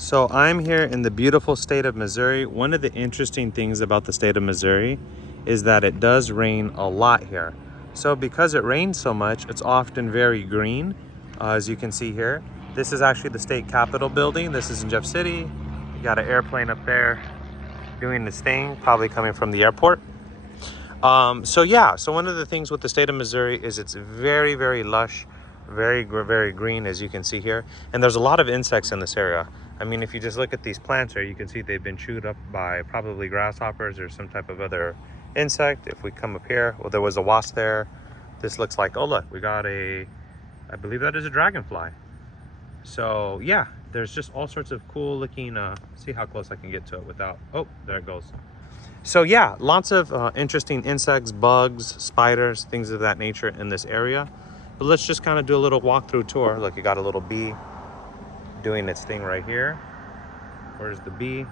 So I'm here in the beautiful state of Missouri. One of the interesting things about the state of Missouri is that it does rain a lot here. So because it rains so much, it's often very green, as you can see here. This is actually the state capitol building. This is in Jeff City. You got an airplane up there doing this thing, probably coming from the airport. So one of the things with the state of Missouri is it's very, very lush, very green, as you can see here. And there's a lot of insects in this area. I mean, if you just look at these plants here, you can see they've been chewed up by probably grasshoppers or some type of other insect. If we come up here, well, there was a wasp there. This looks like, oh look, we got I believe that is a dragonfly. So yeah, there's just all sorts of cool looking, see how close I can get to it without, oh, there it goes. So yeah, lots of interesting insects, bugs, spiders, things of that nature in this area. But let's just kind of do a little walkthrough tour. Look, you got a little bee doing its thing right here. Where's the bee?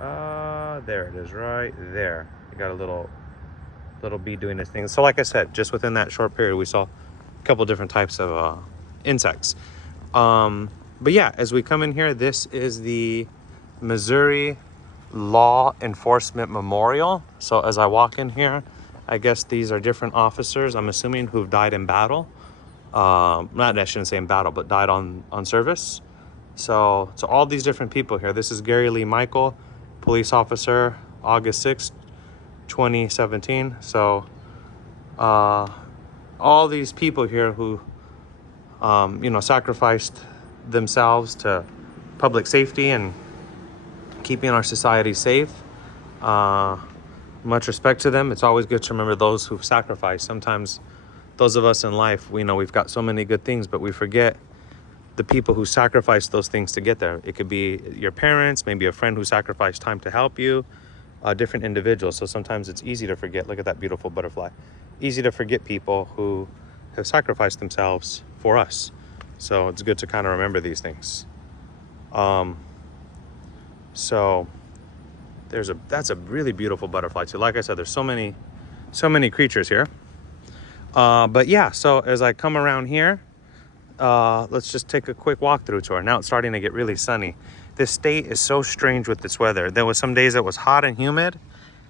There it is, right there. You got a little bee doing its thing. So like I said, just within that short period, we saw a couple different types of insects. But yeah, as we come in here, this is the Missouri Law Enforcement Memorial. So as I walk in here, I guess these are different officers, I'm assuming, who've died in battle. Not, I shouldn't say in battle, but died on service. So all these different people here. This is Gary Lee Michael, police officer, August 6th, 2017. So all these people here who, sacrificed themselves to public safety and keeping our society safe. Much respect to them. It's always good to remember those who've sacrificed. Sometimes those of us in life, we know we've got so many good things, but we forget the people who sacrificed those things to get there. It could be your parents, maybe a friend who sacrificed time to help you, different individuals. So sometimes it's easy to forget. Look at that beautiful butterfly. Easy to forget people who have sacrificed themselves for us. So it's good to kind of remember these things. So that's a really beautiful butterfly too. Like I said, there's so many creatures here. But yeah, so as I come around here, let's just take a quick walkthrough tour. Now it's starting to get really sunny. This state is so strange with its weather. There was some days it was hot and humid,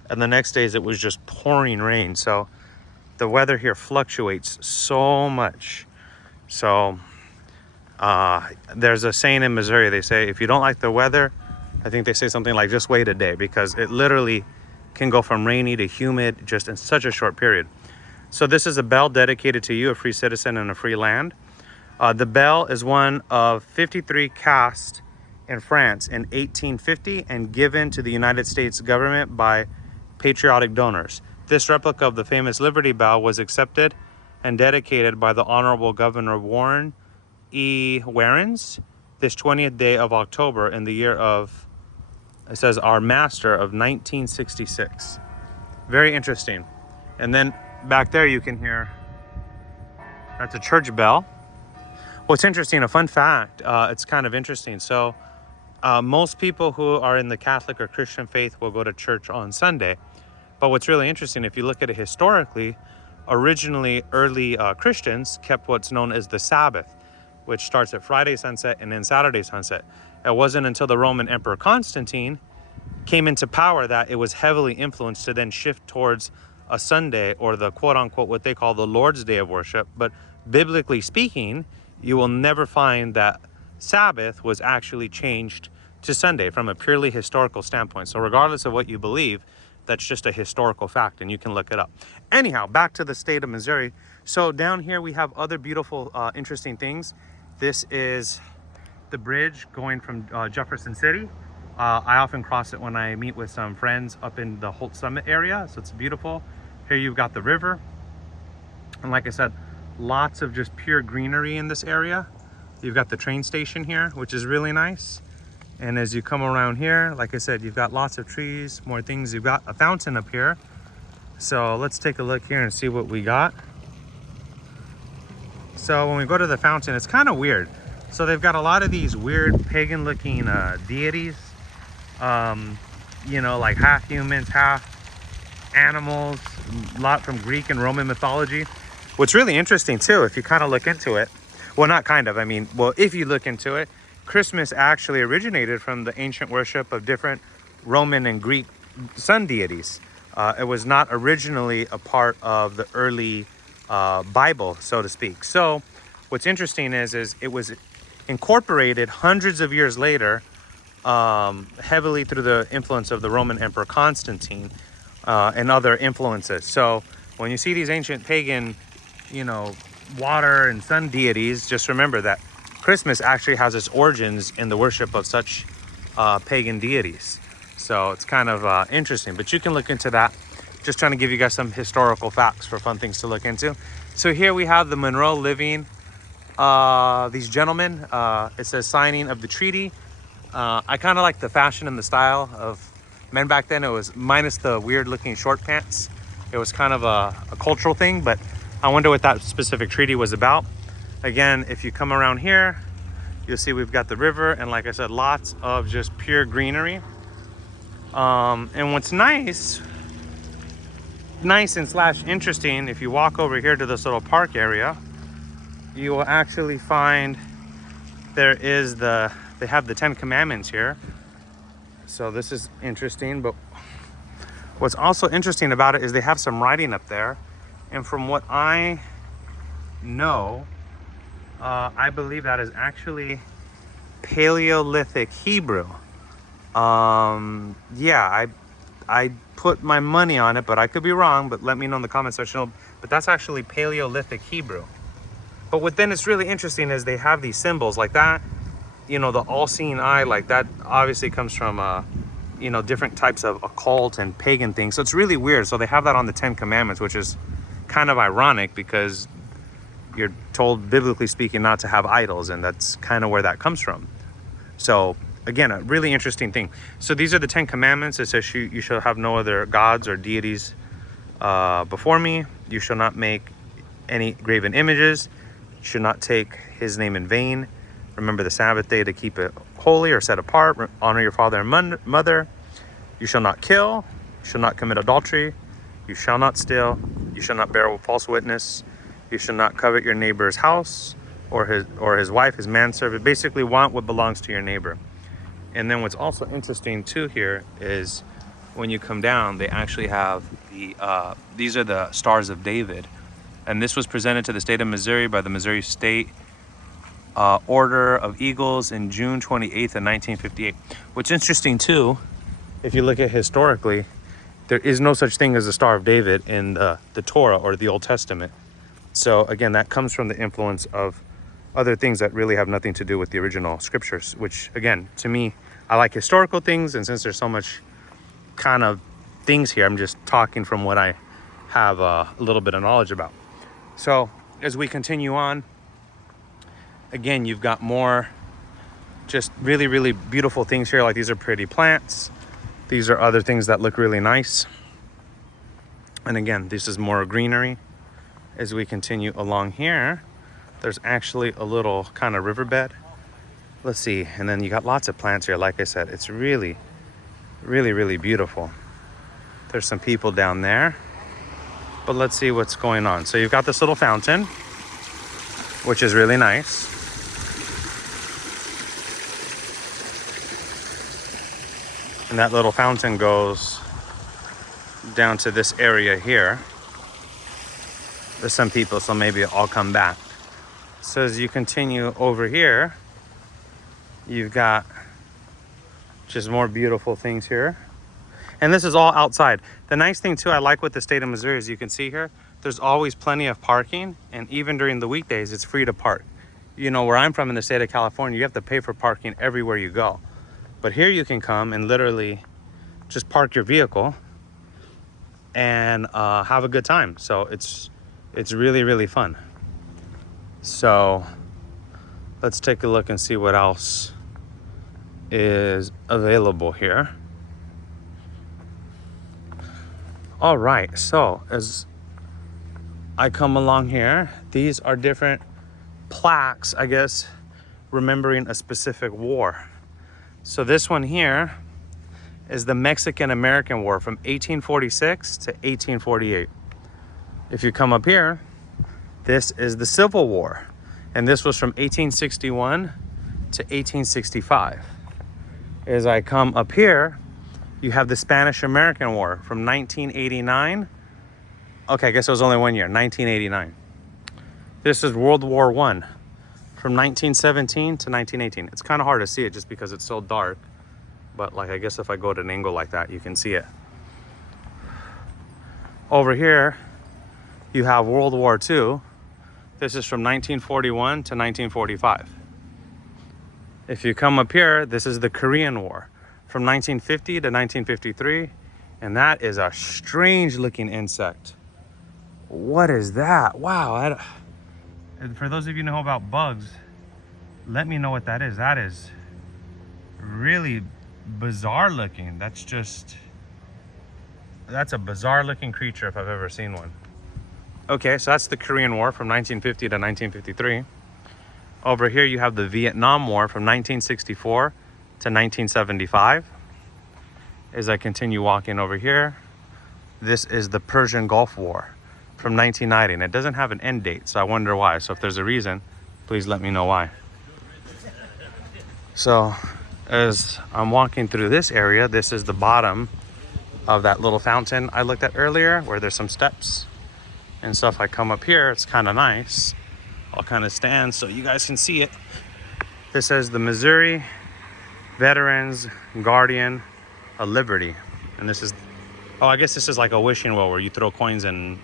and the next days it was just pouring rain. So the weather here fluctuates so much. So there's a saying in Missouri, they say, if you don't like the weather, I think they say something like, just wait a day, because it literally can go from rainy to humid just in such a short period. So this is a bell dedicated to you, a free citizen in a free land. The bell is one of 53 cast in France in 1850 and given to the United States government by patriotic donors. This replica of the famous Liberty Bell was accepted and dedicated by the Honorable Governor Warren E. Warrens this 20th day of October in the year of, it says, our master of 1966. Very interesting. And then back there you can hear, that's a church bell. What's interesting, a fun fact, it's kind of interesting. So most people who are in the Catholic or Christian faith will go to church on Sunday. But what's really interesting, if you look at it historically, originally early Christians kept what's known as the Sabbath, which starts at Friday sunset and then Saturday sunset. It wasn't until the Roman Emperor Constantine came into power that it was heavily influenced to then shift towards a Sunday, or the quote unquote what they call the Lord's Day of worship. But biblically speaking, you will never find that Sabbath was actually changed to Sunday from a purely historical standpoint. So regardless of what you believe, that's just a historical fact, and you can look it up. Anyhow, back to the state of Missouri. So down here we have other beautiful, interesting things. This is the bridge going from Jefferson City. I often cross it when I meet with some friends up in the Holt Summit area, so it's beautiful. Here you've got the river, and like I said, lots of just pure greenery in this area. You've got the train station here, which is really nice. And as you come around here, like I said, you've got lots of trees, more things. You've got a fountain up here. So let's take a look here and see what we got. So when we go to the fountain, it's kind of weird. So they've got a lot of these weird pagan looking deities, like half humans, half animals, a lot from Greek and Roman mythology. What's really interesting too, if you kind of look into it, well, not kind of, I mean, well, if you look into it, Christmas actually originated from the ancient worship of different Roman and Greek sun deities. It was not originally a part of the early Bible, so to speak. So what's interesting is it was incorporated hundreds of years later, heavily through the influence of the Roman Emperor Constantine and other influences. So when you see these ancient pagan, water and sun deities, just remember that Christmas actually has its origins in the worship of such pagan deities. So it's kind of interesting, but you can look into that. Just trying to give you guys some historical facts for fun things to look into. So here we have the Monroe Living, these gentlemen. It says signing of the treaty. I kind of like the fashion and the style of men back then. It was minus the weird looking short pants. It was kind of a cultural thing, but I wonder what that specific treaty was about. Again, if you come around here, you'll see we've got the river, and like I said, lots of just pure greenery. And what's nice and slash interesting, if you walk over here to this little park area, you will actually find they have the 10 Commandments here. So this is interesting, but what's also interesting about it is they have some writing up there. And from what I know, I believe that is actually Paleolithic Hebrew. Yeah, I put my money on it, but I could be wrong, but let me know in the comment section. But that's actually Paleolithic Hebrew. But what then is really interesting is they have these symbols like that, the all-seeing eye, like that obviously comes from, different types of occult and pagan things. So it's really weird. So they have that on the 10 Commandments, which is kind of ironic because you're told, biblically speaking, not to have idols, and that's kind of where that comes from. So again, a really interesting thing. So these are the 10 Commandments. It says you shall have no other gods or deities before me. You shall not make any graven images. You should not take his name in vain. Remember the Sabbath day to keep it holy or set apart. Honor your father and mother. You shall not kill. You shall not commit adultery. You shall not steal. You shall not bear false witness. You shall not covet your neighbor's house or his wife, his manservant. Basically, want what belongs to your neighbor. And then what's also interesting too here is when you come down, they actually have these are the Stars of David. And this was presented to the state of Missouri by the Missouri State Order of Eagles in June 28th of 1958. What's interesting too, if you look at historically, there is no such thing as the Star of David in the Torah or the Old Testament. So again, that comes from the influence of other things that really have nothing to do with the original scriptures, which again, to me, I like historical things. And since there's so much kind of things here, I'm just talking from what I have a little bit of knowledge about. So as we continue on, again, you've got more just really, really beautiful things here. Like these are pretty plants. These are other things that look really nice. And again, this is more greenery. As we continue along here, there's actually a little kind of riverbed. Let's see. And then you got lots of plants here. Like I said, it's really, really, really beautiful. There's some people down there. But let's see what's going on. So you've got this little fountain, which is really nice. And that little fountain goes down to this area here. There's some people, so maybe I'll come back. So as you continue over here, you've got just more beautiful things here. And this is all outside. The nice thing too, I like with the state of Missouri, as you can see here, there's always plenty of parking. And even during the weekdays, it's free to park. Where I'm from in the state of California, you have to pay for parking everywhere you go. But here you can come and literally just park your vehicle and have a good time. So it's really, really fun. So let's take a look and see what else is available here. All right, so as I come along here, these are different plaques, I guess, remembering a specific war. So this one here is the Mexican-American War from 1846 to 1848. If you come up here, this is the Civil War. And this was from 1861 to 1865. As I come up here, you have the Spanish-American War from 1989. Okay, I guess it was only 1 year, 1989. This is World War I from 1917 to 1918. It's kind of hard to see it just because it's so dark. But like, I guess if I go at an angle like that, you can see it. Over here, you have World War II. This is from 1941 to 1945. If you come up here, this is the Korean War from 1950 to 1953. And that is a strange looking insect. What is that? Wow. For those of you who know about bugs, let me know what that is. That is really bizarre looking. That's a bizarre looking creature if I've ever seen one. Okay, so that's the Korean War from 1950 to 1953. Over here you have the Vietnam War from 1964 to 1975. As I continue walking over here, this is the Persian Gulf War from 1990. And it doesn't have an end date, so I wonder why. So if there's a reason, please let me know why. So as I'm walking through this area, this is the bottom of that little fountain I looked at earlier where there's some steps and stuff. I come up here, it's kind of nice. I'll kind of stand so you guys can see it. This says the Missouri Veterans Guardian of Liberty. And this is, oh, I guess this is like a wishing well where you throw coins in.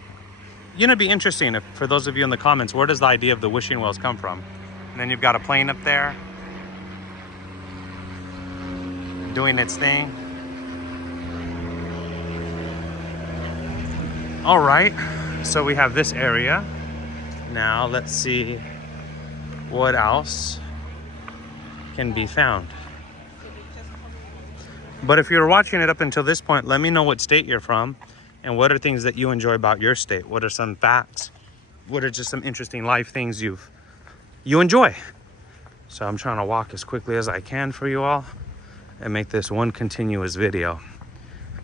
You know, it'd be interesting if, for those of you in the comments, where does the idea of the wishing wells come from? And then you've got a plane up there doing its thing. All right, so we have this area. Now let's see what else can be found. But if you're watching it up until this point, let me know what state you're from and what are things that you enjoy about your state. What are some facts? What are just some interesting life things you enjoy? So I'm trying to walk as quickly as I can for you all and make this one continuous video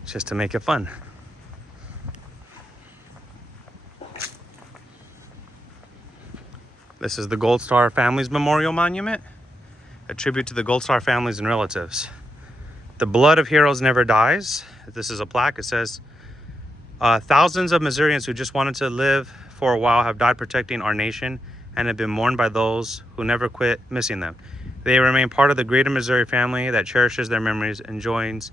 just to make it fun. This is the Gold Star Families Memorial Monument, a tribute to the Gold Star families and relatives. The blood of heroes never dies. This is a plaque. It says, thousands of Missourians who just wanted to live for a while have died protecting our nation and have been mourned by those who never quit missing them. They remain part of the greater Missouri family that cherishes their memories and joins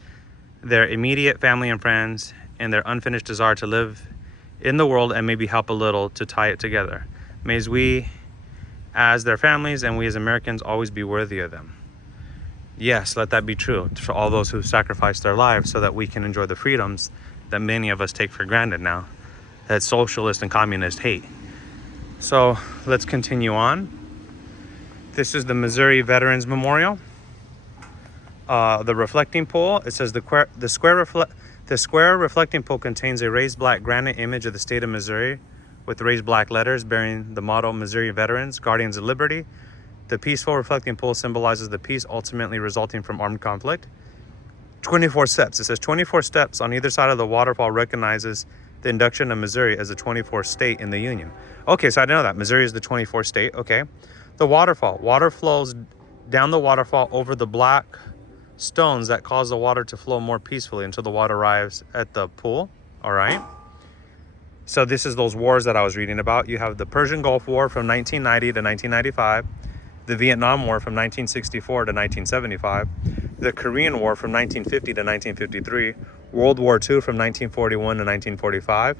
their immediate family and friends in their unfinished desire to live in the world and maybe help a little to tie it together. May we as their families and we as Americans always be worthy of them. Yes, let that be true for all those who sacrificed their lives so that we can enjoy the freedoms that many of us take for granted now, that socialists and communists hate. So let's continue on. This is the Missouri Veterans Memorial. The reflecting pole, it says the square reflecting pole contains a raised black granite image of the state of Missouri with raised black letters bearing the motto Missouri Veterans, Guardians of Liberty. The peaceful reflecting pole symbolizes the peace ultimately resulting from armed conflict. 24 steps. It says 24 steps on either side of the waterfall recognizes the induction of Missouri as the 24th state in the Union. Okay, so I didn't know that. Missouri is the 24th state. Okay. The waterfall. Water flows down the waterfall over the black stones that cause the water to flow more peacefully until the water arrives at the pool. All right. So this is those wars that I was reading about. You have the Persian Gulf War from 1990 to 1995, the Vietnam War from 1964 to 1975, the Korean War from 1950 to 1953, World War II from 1941 to 1945,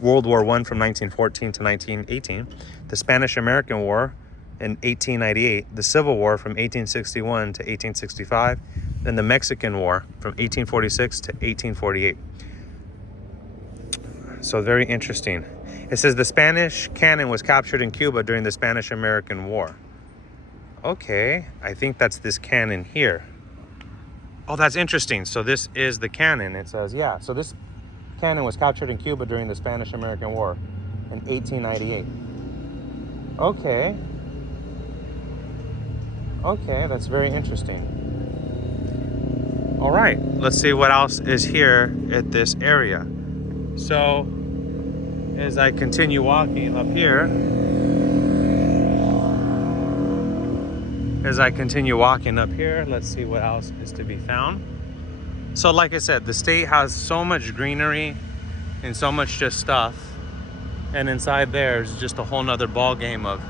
World War I from 1914 to 1918, the Spanish-American War in 1898, the Civil War from 1861 to 1865, and the Mexican War from 1846 to 1848. So very interesting. It says the Spanish cannon was captured in Cuba during the Spanish-American War. Okay, I think that's this cannon here. Oh, that's interesting. So this is the cannon. It says, yeah, so this cannon was captured in Cuba during the Spanish-American War in 1898. Okay. Okay, that's very interesting. All right, let's see what else is here at this area. So as I continue walking up here, as I continue walking up here, let's see what else is to be found. So like I said, the state has so much greenery and so much just stuff. And inside there is just a whole nother ball game of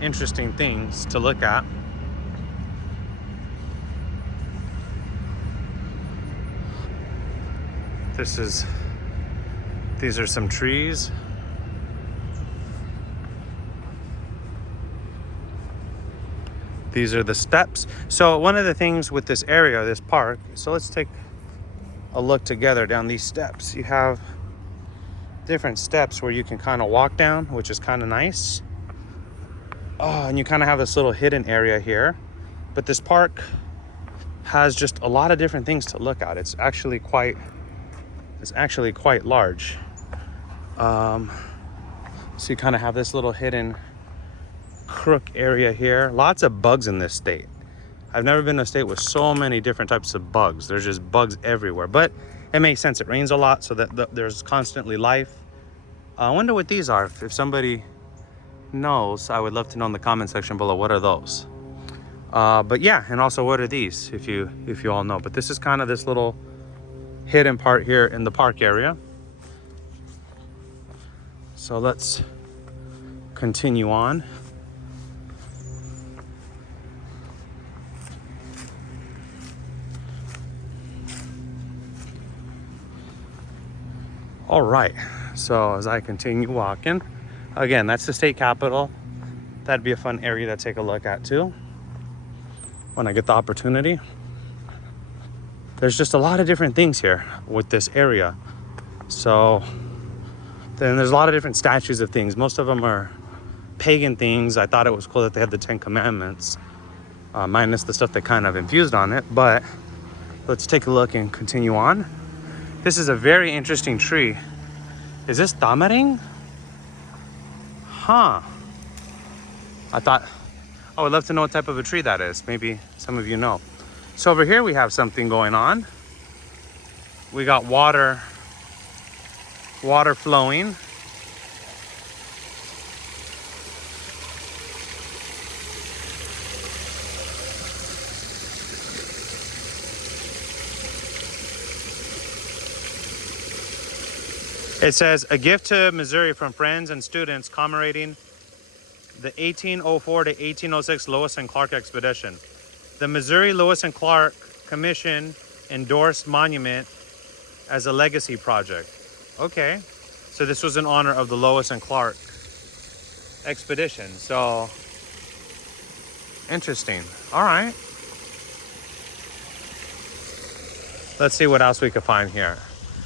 interesting things to look at. These are some trees. These are the steps. So one of the things with this area, this park, so let's take a look together down these steps. You have different steps where you can kind of walk down, which is kind of nice. Oh, and you kind of have this little hidden area here. But this park has just a lot of different things to look at. It's actually quite large. So you kind of have this little hidden crook area here. Lots of bugs in this state. I've never been to a state with so many different types of bugs. There's just bugs everywhere, but it makes sense. It rains a lot, so that there's constantly life. I wonder what these are. If somebody knows, I would love to know in the comment section below. What are those? But yeah, and also what are these, if you all know. But this is kind of this little hidden part here in the park area. So let's continue on. All right, so as I continue walking, again, that's the state capitol. That'd be a fun area to take a look at too, when I get the opportunity. There's just a lot of different things here with this area. So then there's a lot of different statues of things. Most of them are pagan things. I thought it was cool that they had the 10 Commandments, minus the stuff they kind of infused on it. But let's take a look and continue on. This is a very interesting tree. Is this tamarind? Huh. I would love to know what type of a tree that is. Maybe some of you know. So over here we have something going on. We got water flowing. It says, a gift to Missouri from friends and students commemorating the 1804 to 1806 Lewis and Clark expedition. The Missouri Lewis and Clark Commission endorsed monument as a legacy project. Okay, so this was in honor of the Lewis and Clark expedition. So, interesting. All right. Let's see what else we could find here.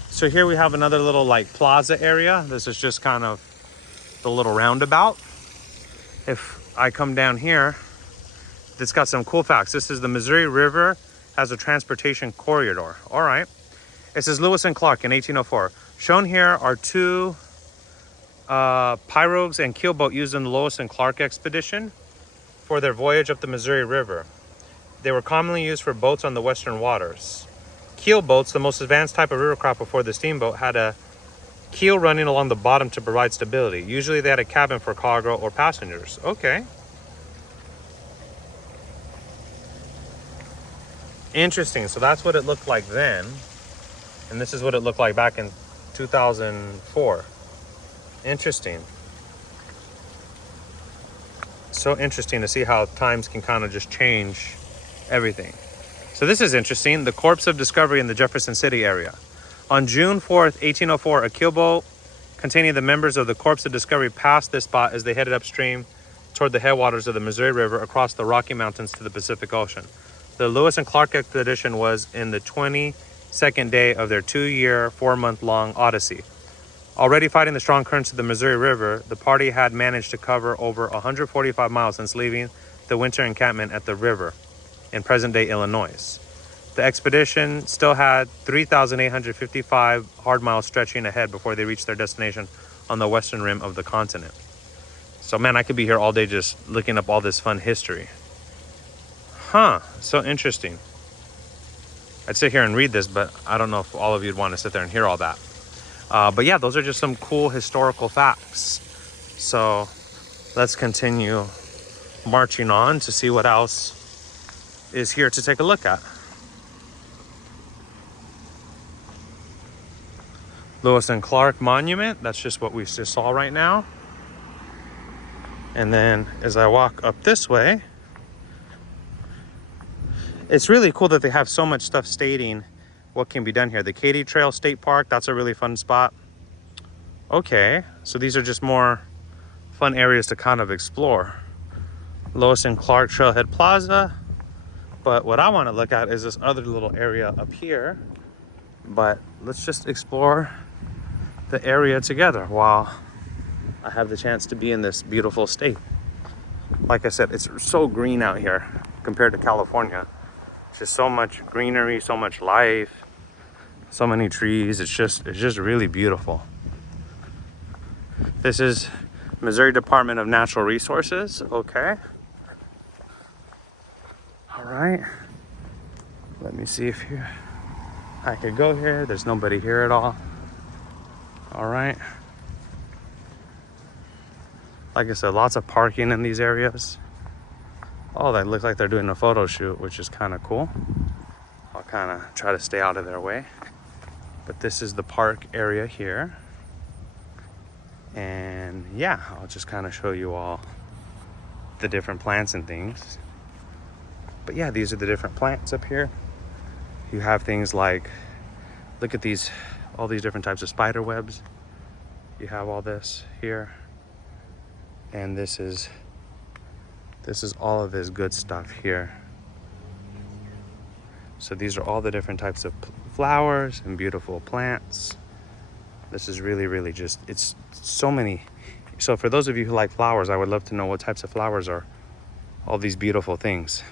So here we have another little like plaza area. This is just kind of the little roundabout. If I come down here, it's got some cool facts. This is the Missouri River as a transportation corridor. All right. It says Lewis and Clark in 1804. Shown here are two pirogues and keelboat used in the Lewis and Clark expedition for their voyage up the Missouri River. They were commonly used for boats on the western waters. Keel boats, the most advanced type of rivercraft before the steamboat, had a keel running along the bottom to provide stability. Usually they had a cabin for cargo or passengers. Okay. Interesting. So that's what it looked like then. And this is what it looked like back in 2004. Interesting. So interesting to see how times can kind of just change everything. So this is interesting. The Corpse of Discovery in the Jefferson City area. On June 4th, 1804, a keelboat containing the members of the Corpse of Discovery passed this spot as they headed upstream toward the headwaters of the Missouri River across the Rocky Mountains to the Pacific Ocean. The Lewis and Clark expedition was in the 22nd day of their 2-year, 4-month-long odyssey. Already fighting the strong currents of the Missouri River, the party had managed to cover over 145 miles since leaving the winter encampment at the river in present-day Illinois. The expedition still had 3,855 hard miles stretching ahead before they reached their destination on the western rim of the continent. So man, I could be here all day just looking up all this fun history. Huh, so interesting. I'd sit here and read this, but I don't know if all of you'd want to sit there and hear all that. But yeah, those are just some cool historical facts. So let's continue marching on to see what else is here to take a look at. Lewis and Clark Monument. That's just what we just saw right now. And then as I walk up this way, it's really cool that they have so much stuff stating what can be done here. The Katy Trail State Park, that's a really fun spot. Okay, so these are just more fun areas to kind of explore. Lewis and Clark Trailhead Plaza. But what I want to look at is this other little area up here. But let's just explore the area together while I have the chance to be in this beautiful state. Like I said, it's so green out here compared to California. It's just so much greenery, so much life, so many trees. It's just really beautiful. This is Missouri Department of Natural Resources. Okay. All right. Let me see if I could go here. There's nobody here at all. All right. Like I said, lots of parking in these areas. Oh, that looks like they're doing a photo shoot, which is kind of cool. I'll kind of try to stay out of their way. But this is the park area here. And yeah, I'll just kind of show you all the different plants and things. But yeah, these are the different plants up here. You have things like, look at these, all these different types of spider webs. You have all this here. And this is all of this good stuff here. So these are all the different types of flowers and beautiful plants. This is really, really just, it's so many. So for those of you who like flowers, I would love to know what types of flowers are all these beautiful things.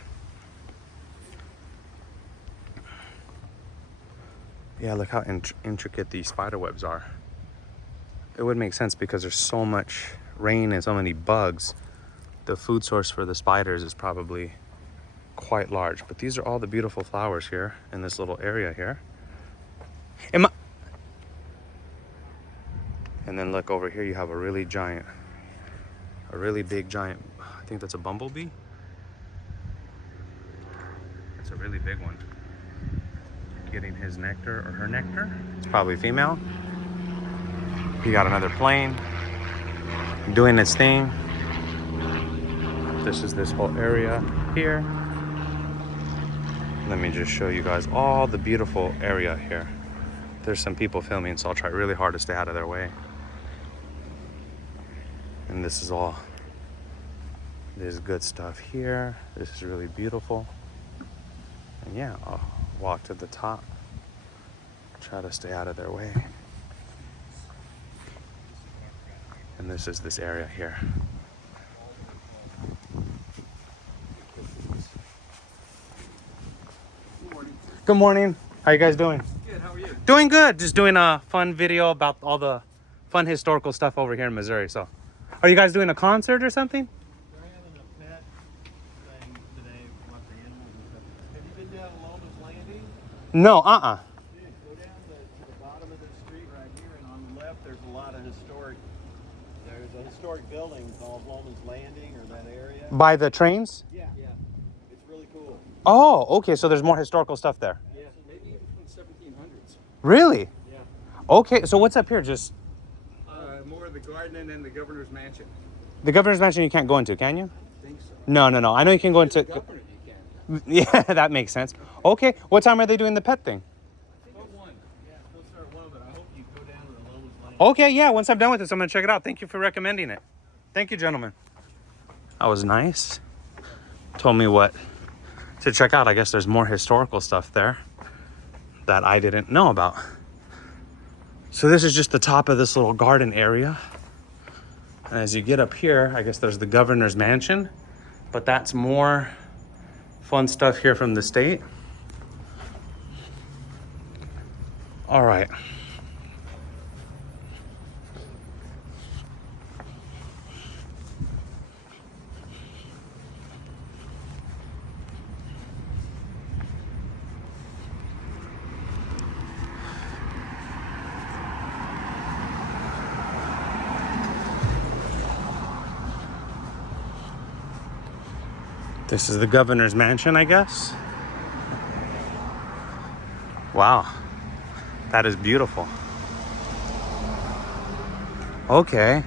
Yeah, look how intricate these spider webs are. It would make sense because there's so much rain and so many bugs. The food source for the spiders is probably quite large. But these are all the beautiful flowers here in this little area here. And then look over here, you have a really big giant, I think that's a bumblebee. It's a really big one. Getting his nectar or her nectar. It's probably female. You got another plane doing its thing. This is this whole area here. Let me just show you guys all the beautiful area here. There's some people filming, so I'll try really hard to stay out of their way. And this is all, there's good stuff here. This is really beautiful. And yeah, I'll walk to the top. Try to stay out of their way. And this is this area here. Good morning. How you guys doing? Good, how are you? Doing good. Just doing a fun video about all the fun historical stuff over here in Missouri. So, are you guys doing a concert or something? We're having a pet thing today about the animals and stuff. Have you been down Lomas Landing? No, Dude, go down to the bottom of this street right here, and on the left there's a lot of historic, there's a historic building called Lomas Landing, or that area. By the trains? Yeah. It's really cool. Oh, okay. So there's more historical stuff there. Yeah, maybe even from 1700s. Really? Yeah. Okay. So what's up here? Just More of the garden and then the governor's mansion. the governor's mansion. You can't go into, can you? I think so. No. I know you can go into. The governor you can. Yeah, that makes sense. Okay. What time are they doing the pet thing? I think at 1. Yeah, we'll start at 1, but I hope you go down to the Lomas Landing. Okay, yeah, once I'm done with this, I'm gonna check it out. Thank you for recommending it. Thank you, gentlemen. That was nice. Told me what to check out. I guess there's more historical stuff there that I didn't know about. So this is just the top of this little garden area. And as you get up here, I guess there's the governor's mansion, but that's more fun stuff here from the state. All right. This is the governor's mansion, I guess. Wow, that is beautiful. Okay.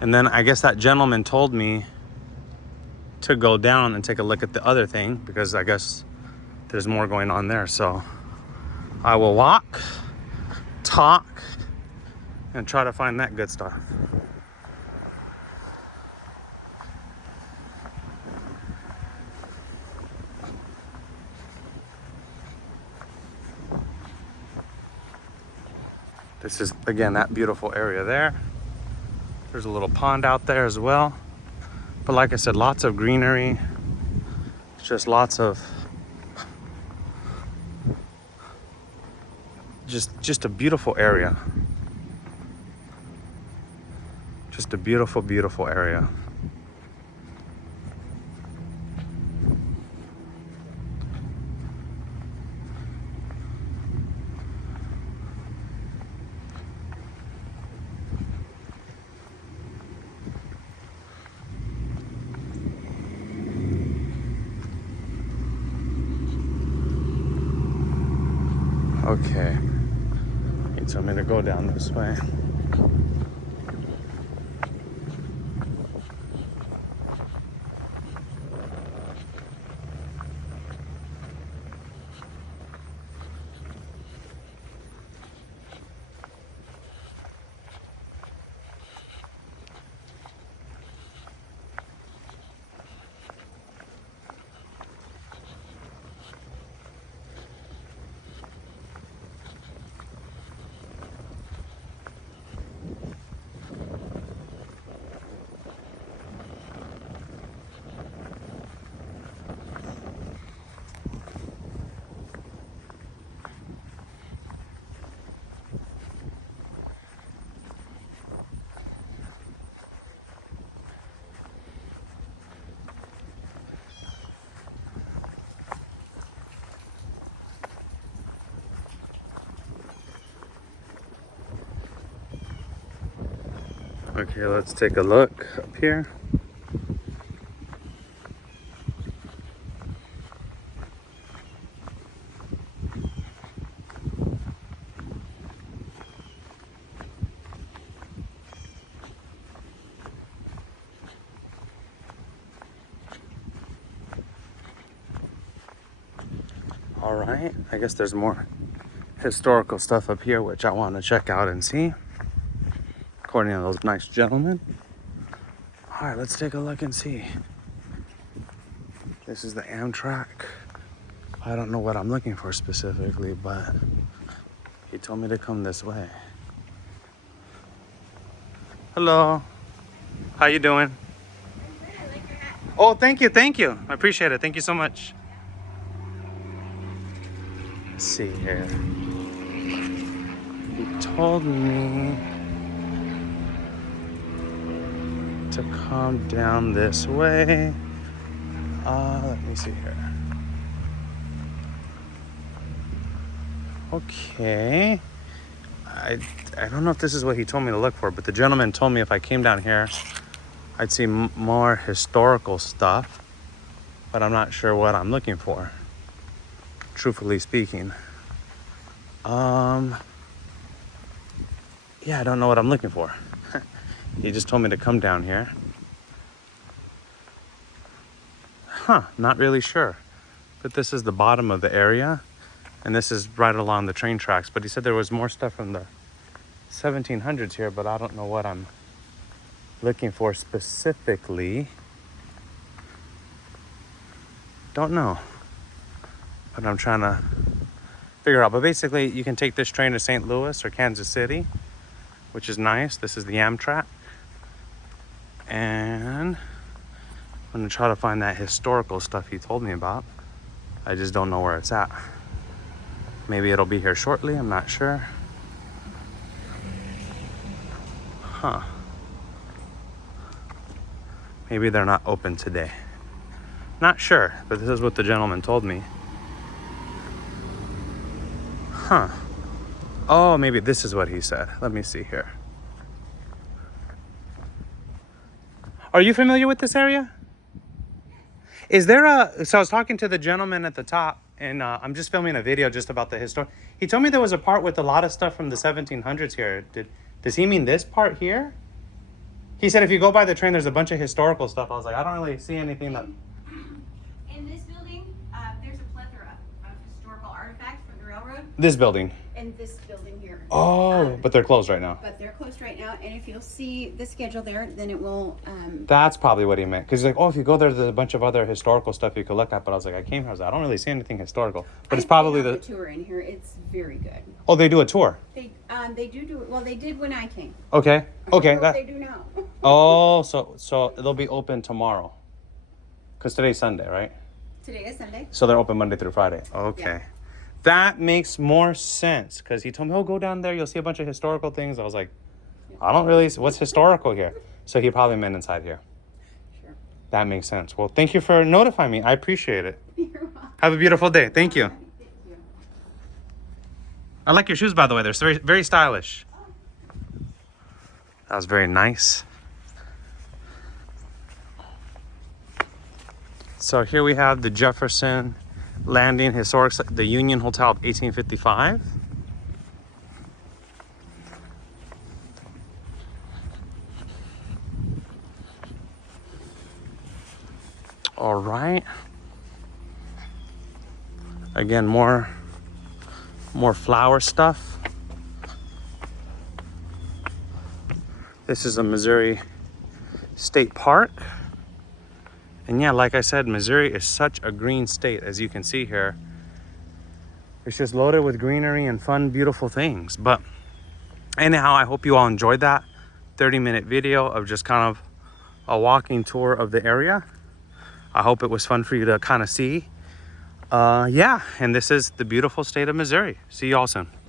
And then I guess that gentleman told me to go down and take a look at the other thing because I guess there's more going on there. So I will walk, talk, and try to find that good stuff. This is, again, that beautiful area there. There's a little pond out there as well. But like I said, lots of greenery. Just lots of, just a beautiful area. Just a beautiful, beautiful area. Okay, he told me to go down this way. Okay, let's take a look up here. All right, I guess there's more historical stuff up here, which I want to check out and see, according to those nice gentlemen. All right, let's take a look and see. This is the Amtrak. I don't know what I'm looking for specifically, but he told me to come this way. Hello, how you doing? Oh, thank you, I appreciate it. Thank you so much. Let's see here. He told me to come down this way. Let me see here. Okay. I don't know if this is what he told me to look for, but the gentleman told me if I came down here, I'd see more historical stuff, but I'm not sure what I'm looking for, truthfully speaking. Yeah, I don't know what I'm looking for. He just told me to come down here. Not really sure. But this is the bottom of the area, and this is right along the train tracks. But he said there was more stuff from the 1700s here, but I don't know what I'm looking for specifically. Don't know. But I'm trying to figure out. But basically, you can take this train to St. Louis or Kansas City, which is nice. This is the Amtrak. And I'm gonna try to find that historical stuff he told me about. I just don't know where it's at. Maybe it'll be here shortly, I'm not sure. Maybe they're not open today. Not sure, but this is what the gentleman told me. Oh, maybe this is what he said. Let me see here. Are you familiar with this area? Is there a? So I was talking to the gentleman at the top, and I'm just filming a video just about the history. He told me there was a part with a lot of stuff from the 1700s here. Does he mean this part here? He said if you go by the train, there's a bunch of historical stuff. I was like, I don't really see anything that. In this building, there's a plethora of historical artifacts from the railroad. This building. In this building here. Oh, but they're closed right now. But they're closed right now, and if you'll see the schedule there, then it will. That's probably what he meant. Because he's like, oh, if you go there, there's a bunch of other historical stuff you could look at. But I was like, I came here, I was like, I don't really see anything historical. But it's probably the the. tour in here. It's very good. Oh, they do a tour. They do it. Well, they did when I came. Okay. I don't Okay. know if they do now. Oh, so they'll be open tomorrow. Because today's Sunday, right? Today is Sunday. So they're open Monday through Friday. Okay. Yeah. That makes more sense. Because he told me, oh, go down there. You'll see a bunch of historical things. I was like, I don't really. What's historical here? So he probably meant inside here. Sure. That makes sense. Well, thank you for notifying me. I appreciate it. You're welcome. Have a beautiful day. Thank you. Thank you. I like your shoes, by the way. They're very, very stylish. That was very nice. So here we have the Jefferson Landing Historic, the Union Hotel of 1855. All right. Again, more flower stuff. This is a Missouri State Park. And yeah, like I said, Missouri is such a green state, as you can see here. It's just loaded with greenery and fun, beautiful things. But anyhow, I hope you all enjoyed that 30-minute video of just kind of a walking tour of the area. I hope it was fun for you to kind of see. Yeah, and this is the beautiful state of Missouri. See you all soon.